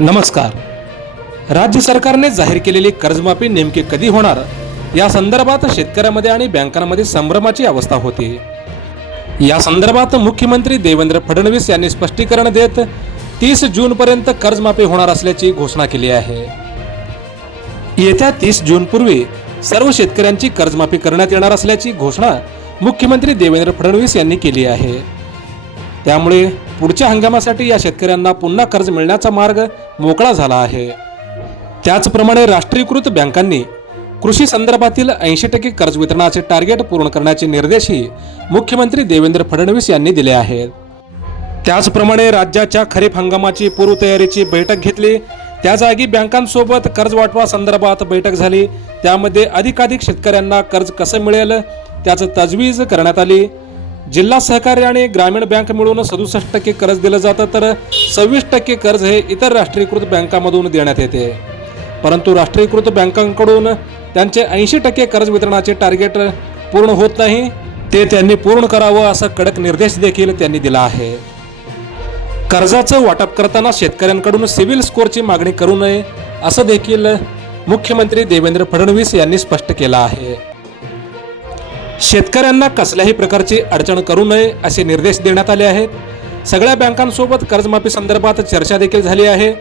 नमस्कार. राज्य सरकारने जाहीर केलेली कर्जमाफी नेमकी कधी होणार या संदर्भात शेतकऱ्यांमध्ये आणि बँकांमध्ये संभ्रमाची अवस्था होती. या संदर्भात मुख्यमंत्री देवेंद्र फडणवीस यांनी स्पष्टीकरण देत 30 जूनपर्यंत कर्जमाफी होणार असल्याची घोषणा केली आहे. येत्या 30 जूनपूर्वी सर्व शेतकऱ्यांची कर्जमाफी करण्यात येणार असल्याची घोषणा मुख्यमंत्री देवेंद्र फडणवीस यांनी केली आहे. त्यामुळे पुढच्या हंगामासाठी या शेतकऱ्यांना पुन्हा कर्ज मिळण्याचा मार्ग मोकळा झाला आहे. त्याचप्रमाणे राष्ट्रीयकृत बँकांनी कृषी संदर्भातील 80% कर्ज वितरणाचे टार्गेट पूर्ण करण्याचे निर्देशही मुख्यमंत्री देवेंद्र फडणवीस यांनी दिले आहेत. त्याचप्रमाणे राज्याच्या खरीप हंगामाची पूर्वतयारीची बैठक घेतली. त्या जागी बँकांसोबत कर्ज वाटपा संदर्भात बैठक झाली. त्यामध्ये अधिकाधिक शेतकऱ्यांना कर्ज कसं मिळेल त्याचं तजवीज करण्यात आली. जिल्हा सहकारी आणि ग्रामीण बँक मिळून 67% कर्ज दिलं जातं, तर 26% कर्ज हे इतर राष्ट्रीयकृत बँकांमधून देण्यात येते. परंतु राष्ट्रीयकृत बँकांकडून त्यांचे 80% कर्ज वितरणाचे टार्गेट पूर्ण होत नाही, ते त्यांनी पूर्ण करावं असा कडक निर्देश देखील त्यांनी दिला आहे. कर्जाचं वाटप करताना शेतकऱ्यांकडून सिव्हिल स्कोअरची मागणी करू नये असं देखील मुख्यमंत्री देवेंद्र फडणवीस यांनी स्पष्ट केलं आहे. शेतकऱ्यांना कसल्याही प्रकारची अडचण करू नये असे निर्देश देण्यात आले आहेत. सगळ्या बँकांसोबत कर्जमाफी संदर्भात चर्चा देखील झाली आहे.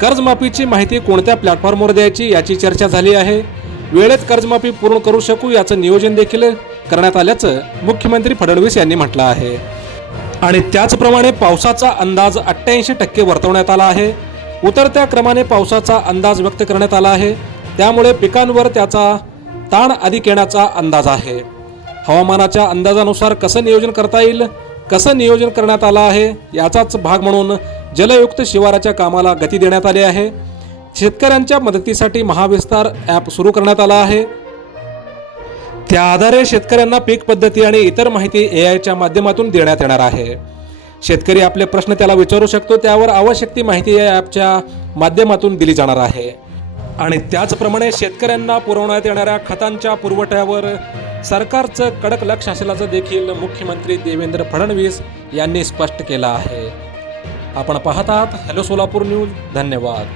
कर्जमाफीची माहिती कोणत्या प्लॅटफॉर्मवर द्यायची याची चर्चा झाली आहे. वेळेत कर्जमाफी पूर्ण करू शकू याचं नियोजन देखील करण्यात आल्याचं मुख्यमंत्री फडणवीस यांनी म्हटलं आहे. आणि त्याचप्रमाणे पावसाचा अंदाज 88% वर्तवण्यात आला आहे. उतरत्या क्रमाने पावसाचा अंदाज व्यक्त करण्यात आला आहे. त्यामुळे पिकांवर त्याचा ताण अधिक येण्याचा अंदाज आहे. हवामानाच्या अंदाजानुसार कसं नियोजन करता येईल, कसं नियोजन करण्यात आलं आहे याचाच भाग म्हणून जलयुक्त शिवाराच्या कामाला गती देण्यात आली आहे. शेतकऱ्यांच्या मदतीसाठी महाविस्तार ॲप सुरू करण्यात आला आहे. त्या आधारे शेतकऱ्यांना पीक पद्धती आणि इतर माहिती AIच्या माध्यमातून देण्यात येणार आहे. शेतकरी आपले प्रश्न त्याला विचारू शकतो. त्यावर आवश्यक ती माहिती या ॲपच्या माध्यमातून दिली जाणार आहे. आणि त्याचप्रमाणे शेतकऱ्यांना पुरवण्यात येणाऱ्या खतांच्या पुरवठ्यावर सरकारचं कडक लक्ष असल्याचं देखील मुख्यमंत्री देवेंद्र फडणवीस यांनी स्पष्ट केलं आहे. आपण पाहत आहात हॅलो सोलापूर न्यूज. धन्यवाद.